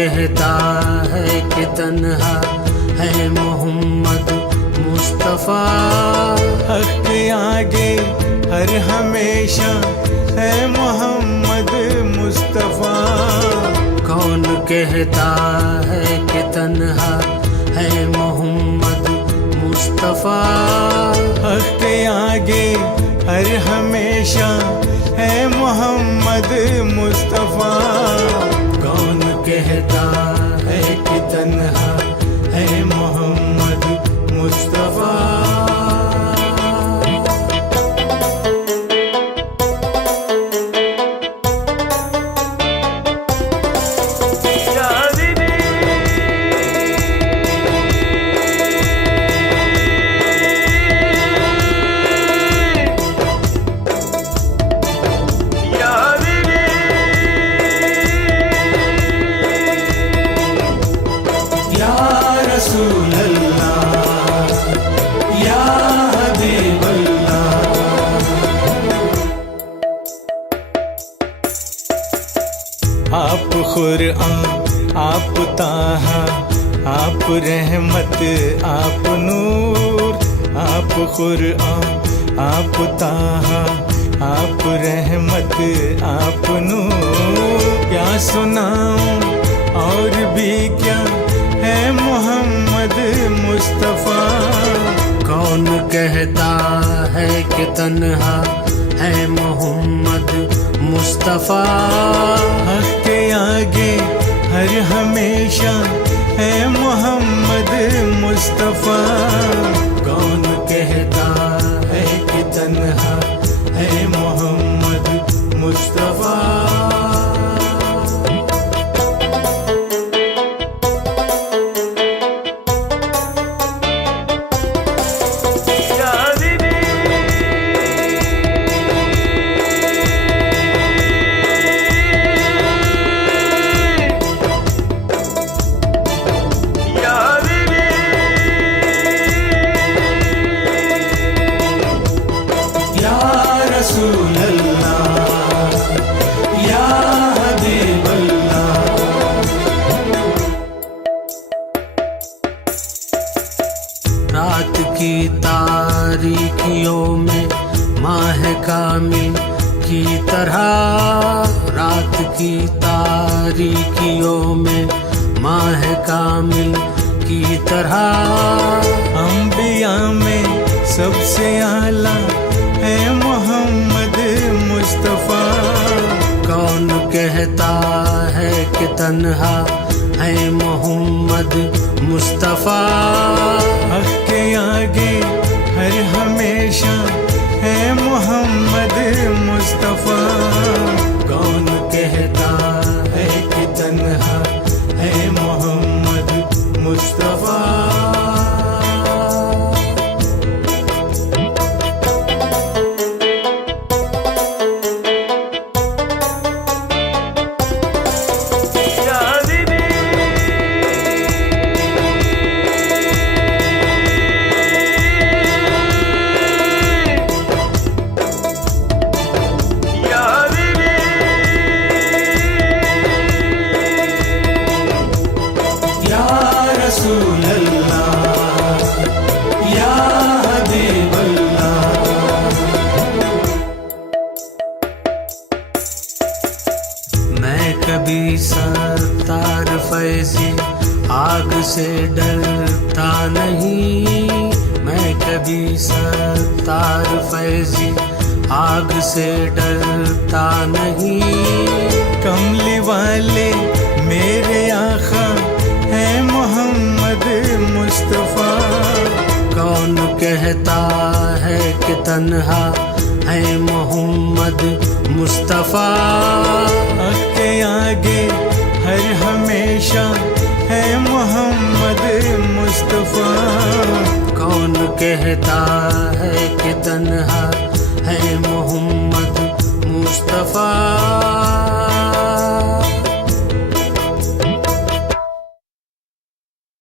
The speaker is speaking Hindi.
कहता है कि तन्हा है मोहम्मद मुस्तफ़ा। हक के आगे हर हमेशा है मोहम्मद मुस्तफ़ा। कौन कहता है कि तन्हा है मोहम्मद मुस्तफ़ा। हक के आगे हर हमेशा है मोहम्मद मुस्तफ़ा। कौन कहता है कि तन्हा है मोहम्मद मुस्तफ़ा। आप खुरआन, आप ताहा, आप रहमत, आप नूर। आप खुरआन, आप ताहा, आप रहमत, आप नूर। क्या सुनाऊं और भी क्या है मोहम्मद मुस्तफ़ा। कौन कहता है कि तन्हा है मोहम्मद मुस्तफ़ा। हक के आगे हर हमेशा है मोहम्मद मुस्तफ़ा। कौन कहता है कि तन्हा है मोहम्मद मुस्तफ़ा। रात की तारीकियों में माह कामिल की तरह। रात की तारीकियों में माह कामिल की तरह। अंबिया में सबसे आला है मोहम्मद मुस्तफ़ा। कौन कहता है कि तन्हा है मोहम्मद मुस्तफ़ा। हक के आगे हर हमेशा है मोहम्मद मुस्तफ़ा। कौन कहता है कि तन्हा है मोहम्मद मुस्तफ़ा। मैं कभी सत्तार फैज़ी आग से डरता नहीं। मैं कभी सत्तार फैज़ी आग से डरता नहीं। कमली वाले मेरे आका है मोहम्मद मुस्तफ़ा। कौन कहता है कि तन्हा है मोहम्मद मुस्तफ़ा। हक के आगे हर हमेशा है मोहम्मद मुस्तफ़ा। कौन कहता है कि तन्हा है मोहम्मद मुस्तफ़ा।